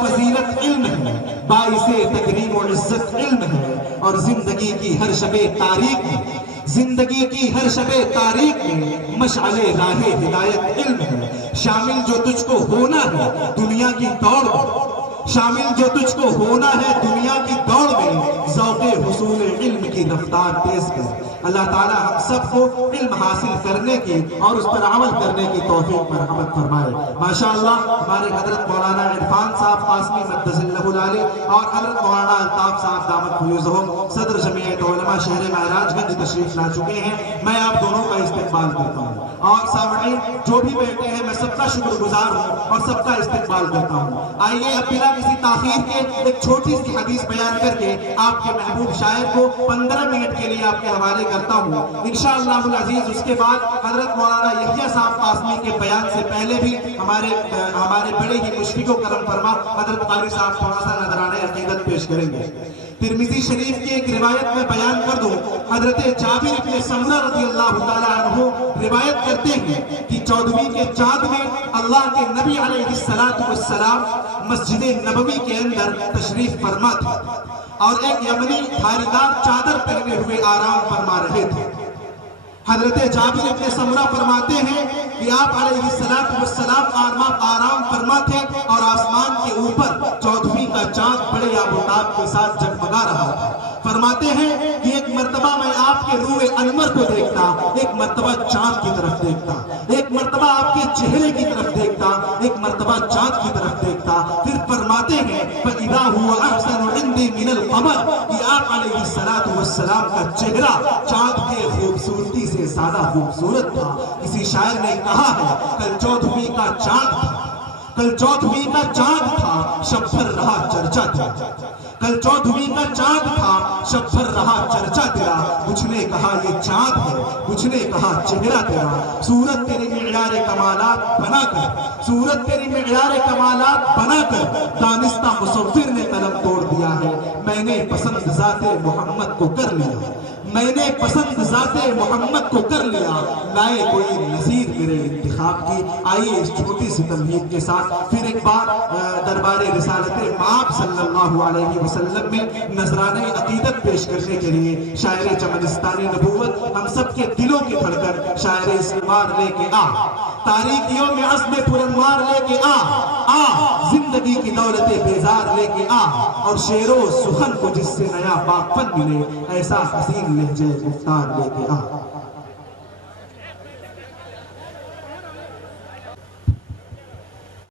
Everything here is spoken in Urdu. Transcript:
فضیلت علم ہے، باعث تکریم و عزت علم ہے، اور زندگی کی ہر شب تاریک میں، زندگی کی ہر شب تاریک میں مشعل راہ ہدایت علم ہے۔ شامل جو تجھ کو ہونا ہے دنیا کی دوڑ میں، شامل جو تجھ کو ہونا ہے دنیا کی دوڑ میں، ذوق حصول علم کی رفتار تیز کر۔ اللہ تعالی ہم سب کو علم حاصل کرنے کی اور اس پر عمل کرنے کی توفیق مرحمت فرمائے۔ ماشاءاللہ ہمارے حضرت مولانا عرفان صاحب قاسمی مقدس اللہ العالی اور حضرت مولانا الطاف صاحب دامت فیوزہم صدر جمعیت علماء شہر مہراج گنج تشریف لا چکے ہیں۔ میں آپ دونوں کا استقبال کرتا ہوں، اور سامعین جو بھی بیٹھے ہیں میں سب کا شکر گزار ہوں اور سب کا استقبال کرتا ہوں۔ آئیے اب بلا کسی تاخیر کے ایک چھوٹی سی حدیث بیان کر کے آپ کے محبوب شاعر کو 15 منٹ کے لیے آپ کے حوالے کرتا ہوں انشاءاللہ العزیز۔ اس کے بعد حضرت مولانا یحییٰ صاحب قاسمی کے بیان سے پہلے بھی ہمارے بڑے ہی مشفق و کرم فرما حضرت قاری صاحب تھوڑا سا نذرانہ عقیدت پیش کریں گے۔ ترمذی شریف کی ایک روایت میں بیان کر دوں، حضرت جابر بن سمرہ رضی اللہ تعالیٰ عنہ روایت کرتے ہیں کہ 14ویں کے چاند میں اللہ کے نبی علیہ السلام مسجد نبوی کے اندر تشریف فرما تھے، اور ایک یمنی دھاریدار چادر پہنے ہوئے آرام فرما رہے تھے۔ حضرت جابر بن سمرہ فرماتے ہیں کہ آپ علیہ السلام آرام فرما تھے، اور آسمان کے اوپر 14ویں کا چاند بڑے آبوتاب کے ساتھ جگمگا رہا تھا۔ فرماتے ہیں کہ ایک مرتبہ میں آپ کے روح انور کو دیکھتا، ایک مرتبہ چاند کی طرف دیکھتا، ایک مرتبہ آپ کے چہرے کی طرف دیکھتا، ایک مرتبہ چاند کی طرف دیکھتا۔ پھر فرماتے ہیں فَإِذَا هُوَ أَحْسَنُ عِنْدِي مِنَ الْقَمَرِ، کہ آپ علیہ السلام کا چہرہ چاند کے خوبصورتی سے زیادہ خوبصورت تھا۔ کسی شاعر نے کہا ہے کل 14ویں کا چاند تھا، کل 14ویں کا چاند تھا، شب بھر رہا چرچا تیرا، کل 14ویں کا چاند تھا، شب بھر رہا چرچا تیرا۔ کچھ نے کہا یہ چاند ہے، کچھ نے کہا چہرہ تیرا۔ صورت تیری معیار کمالات بنا کر، صورت تیری معیار کمالات بنا کر دانستہ مصور نے قلم توڑ دیا ہے۔ میں نے پسند ذات محمد کو کر لیا، میں نے پسند ذات محمد کو کر لیا، لائے کوئی نظیر میرے انتخاب کی۔ آئیے اس چھوٹی سی تمہید کے ساتھ پھر ایک بار دربار رسالت مآب صلی اللہ علیہ وسلم میں نذرانہ عقیدت پیش کرنے کے لیے شاعر چمنستانی نبوت ہم سب کے دلوں کی دھڑکن شاعر استوار لے کے آ، تاریکیوں میں عزم پرانوار لے کے آ، زندگی کی دولت بیزار لے کے آ، اور شعر و سخن کو جس سے نیا باغ فن ملے ایسا حسین لہجے گفتار لے کے آ۔